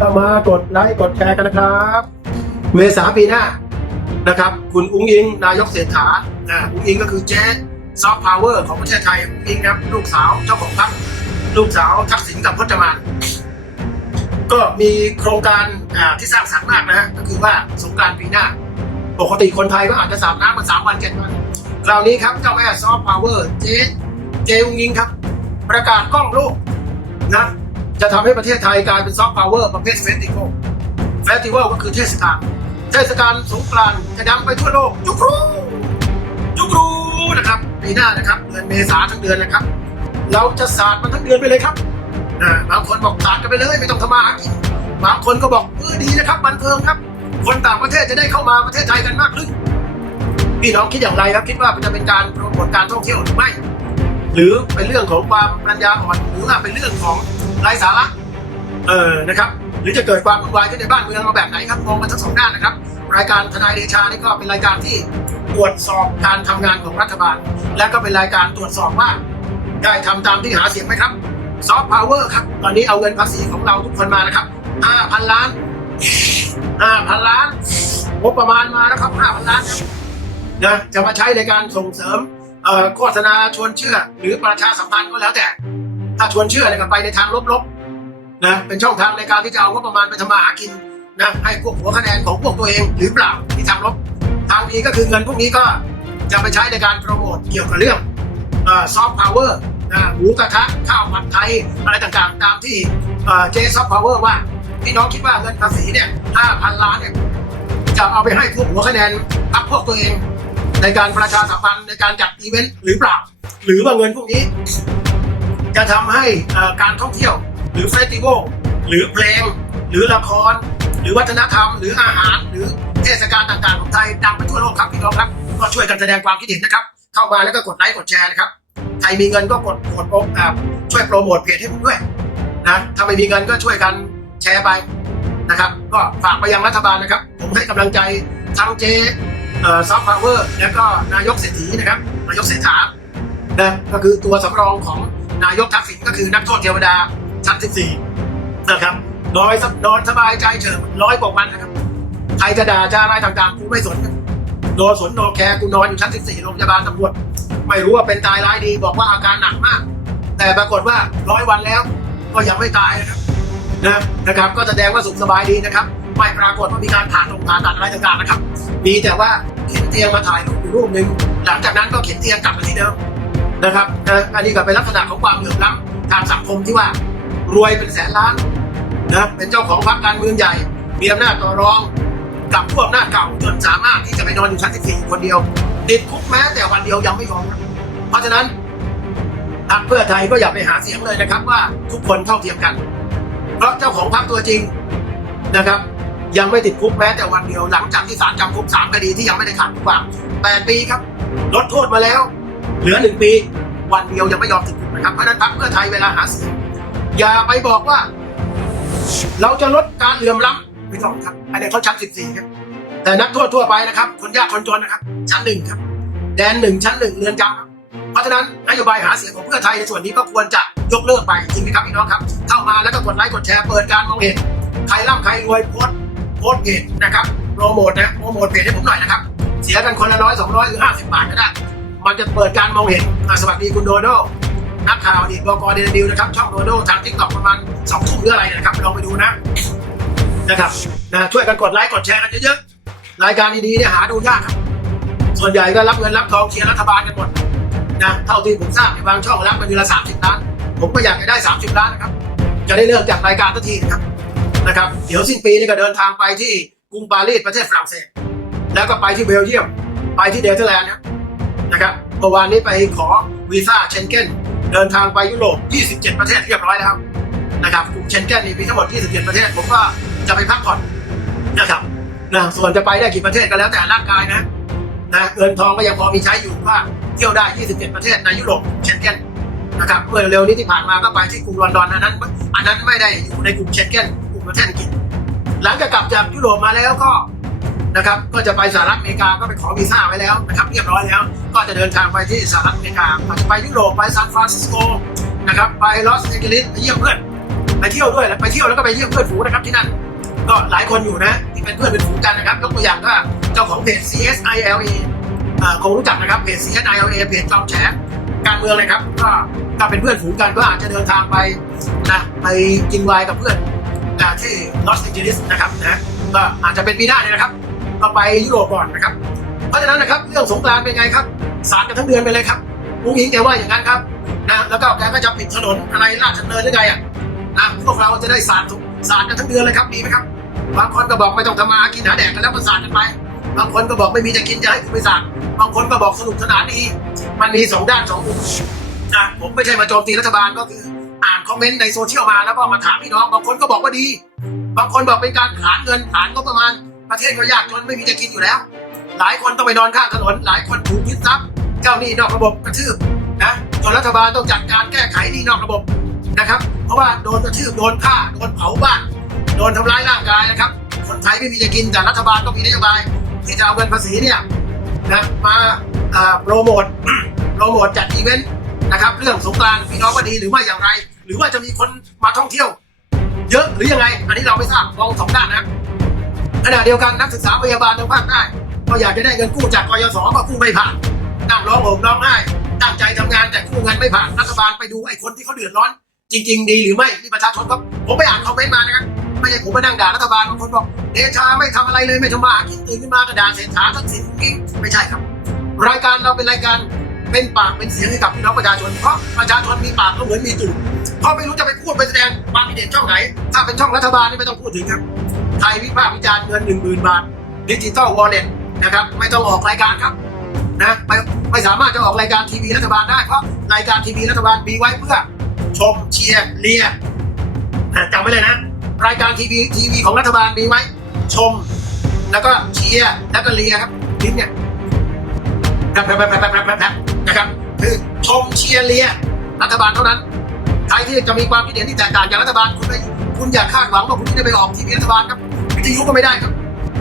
ก็มากดไลค์กดแชร์กันนะครับ เมษาปีหน้านะครับ คุณอุ้งอิง นายกเศรษฐาอ่าอุ้งอิงก็คือเจ๊ซอฟต์พาวเวอร์ของประเทศไทยอุ้งอิงครับ ลูกสาวเจ้าของพรรคลูกสาวทักษิณกับพจมานก็มีโครงการที่สร้างสรรค์มากนะฮะก็คือว่าสงกานต์ปีหน้า ปกติคนไทยก็อาจจะสาบน้ำมาสามวันเจ็ดวันคราวนี้ครับเจ้าแม่ซอฟต์พาวเวอร์เจ๊เจอุ้งยิงครับ ประกาศกล้องโลกนะ จะทำให้ประเทศไทยกลายเป็นซอฟต์พาวเวอร์ประเภทเฟสติวัลเฟสติวัลก็คือเทศกาล เทศกาลสงกรานต์จะดังไปทั่วโลกจุกรูจุกรูนะครับปีหน้านะครับเดือนเมษาทั้งเดือนนะครับ เราจะสาดมันทั้งเดือนไปเลยครับบางคนบอกสาดกันไปเลยไม่ต้องทำมาหากินบางคนก็บอกเออดีนะครับบันเทิงครับ คนต่างประเทศจะได้เข้ามาประเทศไทยกันมากขึ้นพี่น้องคิดอย่างไรครับคิดว่ามันจะเป็นการโปรโมทการท่องเที่ยวหรือไม่ หรือเป็นเรื่องของความปัญญาอ่อนหรือว่าเป็นเรื่องของไร้สาระเออนะครับ หรือจะเกิดความวุ่นวายขึ้นในบ้านเมืองเราแบบไหนครับมองมาทั้งสองด้านนะครับ รายการทนายเดชานี่ก็เป็นรายการที่ตรวจสอบการทำงานของรัฐบาล และก็เป็นรายการตรวจสอบว่า ได้ทำตามที่หาเสียงไหมครับซอฟต์พาวเวอร์ครับ ตอนนี้เอาเงินภาษีของเราทุกคนมานะครับ5,000 ล้าน 5,000 ล้านงบประมาณมาแล้วครับ5,000 ล้านนะจะมาใช้ในการส่งเสริม โฆษณาชวนเชื่อ หรือประชาสัมพันธ์ก็แล้วแต่ ถ้าชวนเชื่อเนี่ยก็ไปในทางลบๆนะเป็นช่องทางในการที่จะเอางบประมาณไปทำมาหากินนะให้พวกหัวคะแนนของพวกตัวเองหรือเปล่าที่ทางลบทางดีก็คือเงินพวกนี้ก็จะไปใช้ในการโปรโมทเกี่ยวกับเรื่องซอฟต์พาวเวอร์หมูกระทะข้าวผัดไทยอะไรต่างๆ ตามที่เจซอฟต์พาวเวอร์ว่าพี่น้องคิดว่าเงินภาษีเนี่ย5,000ล้านเนี่ยจะเอาไปให้พวกหัวคะแนนพรรคพวกตัวเอง ในการประชาสัมพันธ์ในการจัดอีเวนต์หรือเปล่า หรือว่าเงินพวกนี้ จะทำให้การท่องเที่ยว หรือเฟสติวัลหรือเพลง หรือละคร หรือวัฒนธรรม หรืออาหาร หรือเทศกาลต่างๆของไทยดังไปทั่วโลกครับพี่น้องครับ ก็ช่วยกันแสดงความคิดเห็นนะครับ เข้ามาแล้วก็กดไลค์กดแชร์นะครับใครมีเงินก็กดกดโปรอ่าช่วยโปรโมทเพจให้ผมด้วยนะถ้าไม่มีเงินก็ช่วยกันแชร์ไปนะครับ ก็ฝากไปยังรัฐบาลนะครับ ผมให้กำลังใจทั้งเจ ซอฟต์พาวเวอร์แล้วก็นายกเศรษฐีนะครับ นายกเศรษฐานะก็คือตัวสำรองของนายกทักษิณก็คือนักโทษเทวดาชั้น14นะครับนอนสนอนสบายใจเฉิบร้อยกว่าวันนะครับใครจะด่าจะอะไรต่างๆกูไม่สนโนสนโนแคร์กูนอนอยู่ชั้น14โรงพยาบาลตำรวจไม่รู้ว่าเป็นตายร้ายดี บอกว่าอาการหนักมาก แต่ปรากฏว่าร้อยวันแล้ว ก็ยังไม่ตายนะครับนะนะครับ ก็แสดงว่าสุขสบายดีนะครับ ไม่ปรากฏว่ามีการผ่าตรงผ่าตัดอะไรต่างๆนะครับ มีแต่ว่าเข็นเตียงมาถ่ายรูปอยู่รูปหนึ่งหลังจากนั้นก็เข็นเตียงกลับมาที่เดิมนะครับอันนี้ก็เป็นลักษณะของความเหลื่อมล้ำทางสังคมที่ว่ารวยเป็นแสนล้านนะเป็นเจ้าของพรรคการเมืองใหญ่มีอำนาจต่อรองกับพวกหน้าเก่าจนสามารถที่จะไปนอนอยู่ชั้น14คนเดียวติดคุกแม้แต่วันเดียวยังไม่ยอมเพราะฉะนั้นพรรคเพื่อไทยก็อย่าไปหาเสียงเลยนะครับว่าทุกคนเท่าเทียมกัน เพราะเจ้าของพรรคตัวจริงนะครับ ยังไม่ติดคุกแม้แต่วันเดียวหลังจากที่ศาลจำคุกสามคดีที่ยังไม่ได้ขาดความแปดปีครับลดโทษมาแล้ว เหลือหนึ่งปี วันเดียวยังไม่ยอมติดคุกนะครับเพราะนั้นพรรคเพื่อไทยเวลาหาเสียงอย่าไปบอกว่า เราจะลดการเหลื่อมล้ำไม่ต้องครับอันนี้เขาชั้น14ครับแต่นักโทษทั่วไปนะครับ คนยากคนจนนะครับ ชั้นหนึ่งครับ แดนหนึ่งชั้นหนึ่งเรือนจำครับเพราะฉะนั้นนโยบายหาเสียงของเพื่อไทยในส่วนนี้ก็ควรจะยกเลิกไปจริงไหมครับพี่น้องครับ เข้ามาแล้วก็กดไลค์กดแชร์เปิดการมองเห็นใครร่ำใครรวยโพสต์ พสต์เพจนะครับโปรโมทนะโปรโมทเพจให้ผมหน่อยนะครับ เสียกันคนละร้อยสองร้อยหรือห้าสิบบาทก็ได้มันจะเปิดการมองเห็นสวัสดีคุณโดโดนักข่าวอดีตบกเดนดิวนะครับช่องโดโดทางทิกตอกประมาณสองทุ่มหรืออะไรนะครับลองไปดูนะนะครับนะช่วยกันกดไลค์กดแชร์กันเยอะๆรายการดีๆเนี่ยหาดูยากครับส่วนใหญ่ก็รับเงินรับทองเชียร์รัฐบาลกันหมดนะเท่าที่ผมทราบในบางช่องรับเป็นเดือนละสามสิบล้าน ผมก็อยากจะได้สามสิบล้านนะครับ จะได้เลิกจากรายการทันทีนะครับ นะครับ เดี๋ยวสิ้นปีนี้ก็เดินทางไปที่กรุงปารีสประเทศฝรั่งเศส แล้วก็ไปที่เบลเยียม ไปที่เนเธอร์แลนด์นะนะครับเมื่อวานนี้ไปขอวีซ่าเชนเก้นเดินทางไปยุโรป 27 ประเทศเรียบร้อยแล้วนะครับกลุ่มเชนเก้นนี่มีทั้งหมด 27 ประเทศ ผมก็จะไปพักผ่อนนะครับนะส่วนจะไปได้กี่ประเทศก็แล้วแต่ร่างกายนะนะเงินทองก็ยังพอมีใช้อยู่ว่าเที่ยวได้ 27 ประเทศในยุโรปเชนเก้นนะครับเมื่อเร็วนี้ที่ผ่านมาก็ไปที่กรุงลอนดอนอันนั้น อันนั้นไม่ได้อยู่ในกลุ่มเชนเก้น ประเทศอังกฤษหลังจากกลับจากยุโรปมาแล้วก็นะครับ ก็จะไปสหรัฐอเมริกาก็ไปขอวีซ่าไว้แล้วนะครับเรียบร้อยแล้ว ก็จะเดินทางไปที่สหรัฐอเมริกาอาจจะไปยุโรปไปซานฟรานซิสโกนะครับไปลอสแองเจลิสไปเยี่ยมเพื่อนไปเที่ยวด้วยแล้วไปเที่ยวแล้วก็ไปเยี่ยมเพื่อนฝูงนะครับที่นั่นก็หลายคนอยู่นะที่เป็นเพื่อนเป็นฝูงกันนะครับยกตัวอย่างก็เจ้าของเพจ CSILA อ่าคงรู้จักนะครับเพจ CSILA เพจจอมแฉการเมืองเลยครับก็ก็เป็นเพื่อนฝูงกันก็อาจจะเดินทางไปนะไปกินไวน์กับเพื่อน ที่ลอสแองเจลิสนะครับนะก็อาจจะเป็นปีหน้าเนี่ยนะครับก็ไปยุโรปก่อนนะครับ เพราะฉะนั้นนะครับเรื่องสงกรานต์เป็นไงครับสารกันทั้งเดือนไปเลยครับลุงอิงแกว่าอย่างนั้นครับนะแล้วก็แกก็จะปิดถนนอะไรราชดำเนินหรือไงอะนะพวกเราจะได้สารสารกันทั้งเดือนเลยครับดีไหมครับบางคนก็บอกไม่ต้องทำมากินหาแดกกันแล้วก็สารกันไปบางคนก็บอกไม่มีจะกินจะให้กูไปสารบางคนก็บอกสนุกสนานดีมันมีสองด้านสองมุมนะผมไม่ใช่มาโจมตีรัฐบาลก็คือ อ่านคอมเมนต์ในโซเชียลมาแล้วก็มาถามพี่น้องบางคนก็บอกว่าดี บางคนบอกเป็นการผลานเงินผลานก็ประมาณประเทศก็ยากจนไม่มีจะกินอยู่แล้ว หลายคนต้องไปนอนข้างถนนหลายคนถูกยึดทรัพย์เจ้าหนี้นอกระบบกระทืบนะจนรัฐบาลต้องจัดการแก้ไขหนี้นอกระบบนะครับ เพราะว่าโดนกระทืบโดนฆ่าโดนเผาบ้านโดนทำร้ายร่างกายนะครับ คนไทยไม่มีจะกินแต่รัฐบาลก็มีนโยบาย ที่จะเอาเงินภาษีเนี่ยนะมาโปรโมทโปรโมทจัดอีเวนต์นะครับ เรื่องสงกรานต์พี่น้องว่าดีหรือว่าอย่างไร หรือว่าจะมีคนมาท่องเที่ยว เยอะหรือยังไง อันนี้เราไม่ทราบมองสองด้านนะขณะเดียวกันนักศึกษาพยาบาลทางภาคใต้ก็อยากจะได้เงินกู้จากกยศก็กู้ไม่ผ่านนั่งร้องห่มร้องไห้ตั้งใจทำงานแต่กู้เงินไม่ผ่านรัฐบาลไปดูไอ้คนที่เขาเดือดร้อน จริง ๆ ดีหรือไม่นี่ประชาชนครับผมไปอ่านคอมเมนต์มานะครับไม่ใช่ผมมานั่งด่ารัฐบาลบางคนบอกเดชาไม่ทำอะไรเลยไม่ทำมาหากินตื่นขึ้นมากระดาษเศรษฐาทักษิณกิ้งไม่ใช่ครับ รายการเราเป็นรายการเป็นปากเป็นเสียงให้กับพี่น้องประชาชนเพราะประชาชนมีปากก็เหมือนมีตูด เพราะไม่รู้จะไปพูดไปแสดงความคิดเห็นช่องไหน ถ้าเป็นช่องรัฐบาลนี่ไม่ต้องพูดถึงครับไทยวิพากษ์วิจารณ์เงินหนึ่งหมื่นบาทดิจิตอลวอลเล็ตนะครับไม่ต้องออกรายการครับนะไม่ไม่สามารถจะออกรายการทีวีรัฐบาลได้เพราะรายการทีวีรัฐบาลมีไว้เพื่อชมเชียร์เลียจำไว้เลยนะ รายการทีวีทีวีของรัฐบาลมีไหมชม แล้วก็เชียร์แล้วก็เลียครับลิ้นเนี่ยแบบแบบนะครับคือชมเชียร์เลียรัฐบาลเท่านั้น ใครที่จะมีความคิดเห็นที่แตกต่างจากรัฐบาลคุณไม่คุณอย่าคาดหวังว่าคุณจะได้ไปออกทีวีรัฐบาลครับวิทยุก็ไม่ได้ครับ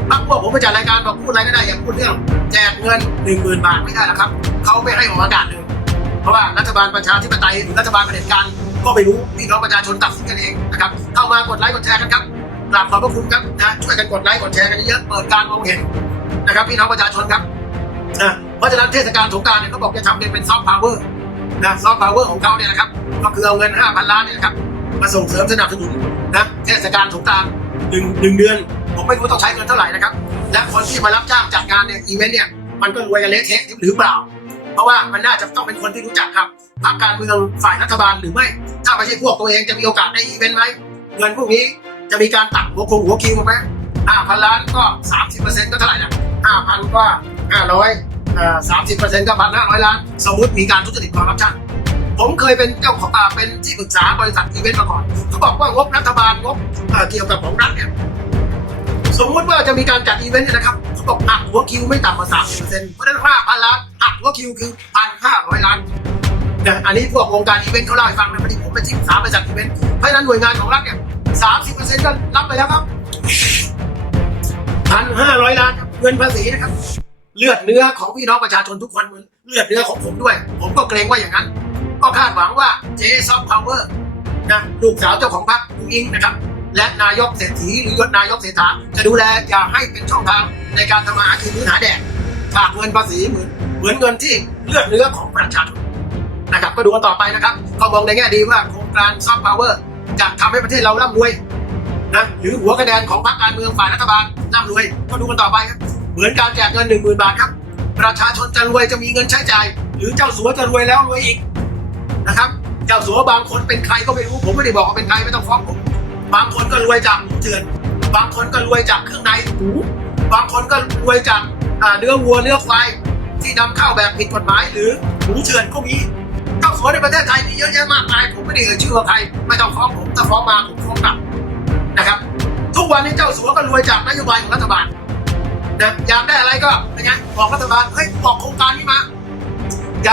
พักพวกผมไปจัดรายการบอกพูดอะไรก็ได้อย่าพูดเรื่องแจกเงินหนึ่งหมื่นบาทไม่ได้นะครับเขาไม่ให้ออกอากาศเลยเพราะว่ารัฐบาลประชาธิปไตยหรือรัฐบาลเผด็จการก็ไม่รู้พี่น้องประชาชนตัดสินกันเองนะครับเข้ามากดไลค์กดแชร์กันครับกราบขอบพระคุณครับนะช่วยกันกดไลค์กดแชร์กันเยอะเปิดการมองเห็นนะครับพี่น้องประชาชนครับนะเพราะฉะนั้นเทศกาลสงกรานต์เนี่ยเขาบอกจะทำเป็นซอฟต์พาวเวอร์นะซอฟต์พาวเวอร์ของเขาเนี่ยนะครับ ก็คือเอาเงิน 5,000 ล้านเนี่ยนะครับมาส่งเสริมสนับสนุนนะเทศกาลสงกรานต์หนึ่งหนึ่งเดือน ผมไม่รู้ต้องใช้เงินเท่าไหร่นะครับ และคนที่มารับจ้างจัดงานเนี่ยอีเวนต์เนี่ยมันก็รวยกันเละเทะหรือเปล่า เพราะว่ามันน่าจะต้องเป็นคนที่รู้จักครับพรรคการเมืองฝ่ายรัฐบาลหรือไม่ ถ้าไม่ใช่พวกตัวเองจะมีโอกาสได้อีเวนต์ไหมเงินพวกนี้จะมีการตัดหัวคงหัวคิวไหมห้าพันล้านก็สามสิบเปอร์เซ็นต์ก็เท่าไหร่นะห้าพันก็ห้าร้อยสามสิบเปอร์เซ็นต์ก็พันห้าร้อยล้าน สมมติมีการทุจริตคอร์รัปชัน ผมเคยเป็นเจ้าของอ่าเป็นที่ปรึกษาบริษัทอีเวนต์มาก่อนเขาบอกว่างบรัฐบาลงบเอ่เกี่ยวกับของรัฐเนี่ยสมมติว่าจะมีการจัดอีเวนต์เนี่ยนะครับเขาบอกหักหัวคิวไม่ต่ำกว่าสามเปอร์เซ็นต์เพราะนั้นห้าพันล้านหักหัวคิวคือพันห้าร้อยล้านนะอันนี้พวกวงการอีเวนต์เขาเล่าให้ฟังนะพอดีผมเป็นที่ปรึกษาบริษัทอีเวนต์เพราะนั้นหน่วยงานของรัฐเนี่ยสามสิบเปอร์เซ็นต์ก็รับไปแล้วครับพันห้าร้อยล้านเงินภาษีนะครับ เลือดเนื้อของพี่น้องประชาชนทุกคนเหมือนเลือดเนื้อของผมด้วย ผมก็เกรงว่าอย่างนั้น ก็คาดหวังว่าเจซอฟพาวเวอร์นะลูกสาวเจ้าของพรรคคุณอิงนะครับ และนายกเศรษฐีหรือยศนายกเศรษฐาจะดูแลอย่าให้เป็นช่องทางในการทำมาหากินหรือหาแดกฝากเงินภาษีเหมือนเหมือนเงินที่เลือดเนื้อของประชาชนนะครับก็ดูกันต่อไปนะครับก็มองในแง่ดีว่าโครงการซอฟต์พาวเวอร์จะทำให้ประเทศเราร่ำรวยนะหรือหัวคะแนนของพรรคการเมืองฝ่ายรัฐบาลร่ำรวยก็ดูกันต่อไปครับ เหมือนการแจกเงินหนึ่งหมื่นบาทครับ ประชาชนจะรวยจะมีเงินใช้จ่าย หรือเจ้าสัวจะรวยแล้วรวยอีก นะครับเจ้าสัวบางคนเป็นใครก็ไม่รู้ผมไม่ได้บอกว่าเป็นใครไม่ต้องฟ้องผมบางคนก็รวยจากหมูเถื่อน บางคนก็รวยจากเครื่องในหมูบางคนก็รวยจากเนื้อวัวเนื้อควายที่นำเข้าแบบผิดกฎหมายหรือหมูเถื่อนก็มีเจ้าสัวในประเทศไทยมีเยอะแยะมากมายผมไม่ได้เอ่ยชื่อใครไม่ต้องฟ้องผมถ้าฟ้องมาผมฟ้องกลับนะครับ ทุกวันนี้เจ้าสัวก็รวยจากนโยบายของรัฐบาลนะอยากได้อะไรก็เป็นไงบอกรัฐบาลเฮ้ยบอกโครงการนี้มา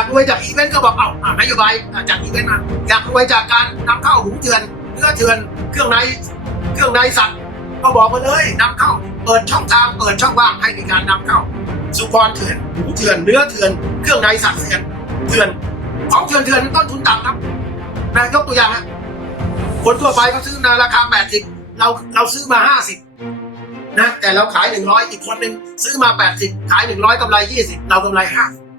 ากรวยจากอีเวนต์ก็บอกเอาอ่านโยบายจากอีเวนต์มาอยากรวยจากการนำเข้าหมูเถื่อนเนื้อเถื่อนเครื่องในเครื่องในสัตว์ก็บอกมาเลยนำเข้า เปิดช่องทางเปิดช่องว่างให้มีการนำเข้า สุกรเถื่อนหมูเถื่อนเนื้อเถื่อนเครื่องในสัตว์เถื่อนเถื่อนของเถื่อนเถื่อนต้นทุนต่ำครับนะยกตัวอย่างนะคนทั่วไปเขาซื้อในราคา 80 เราเราซื้อมา 50นะแต่เราขาย 100 อีกคนหนึ่งซื้อมา 80 ขาย 100กำไร 20 เรากำไร50